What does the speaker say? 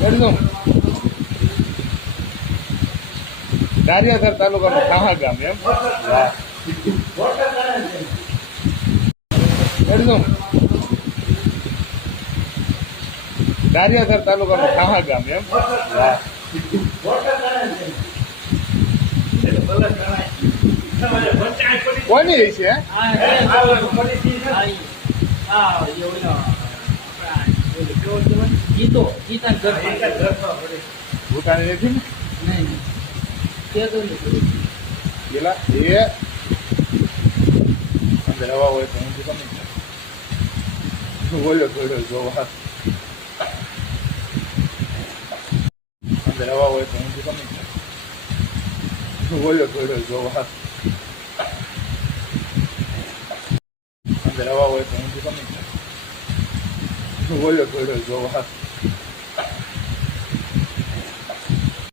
એકદમ ગારિયાધાર તાલુકાનું ખાહા ગામ એમ એકદમ ગારિયાધાર તાલુકાનું ખાહા ગામ એમ કોની છે ભૂટાની નથી ને પેલા એ અંદર હવા હોય તો હું તમે બોલ્યો થોડ્યો જોવા અંદર હવા હોય તો હું તમે બોલ્યો થોડ્યો જોવા અંદર હવા હોય તો હું તમે બોલ્યો થોડ્યો જોવા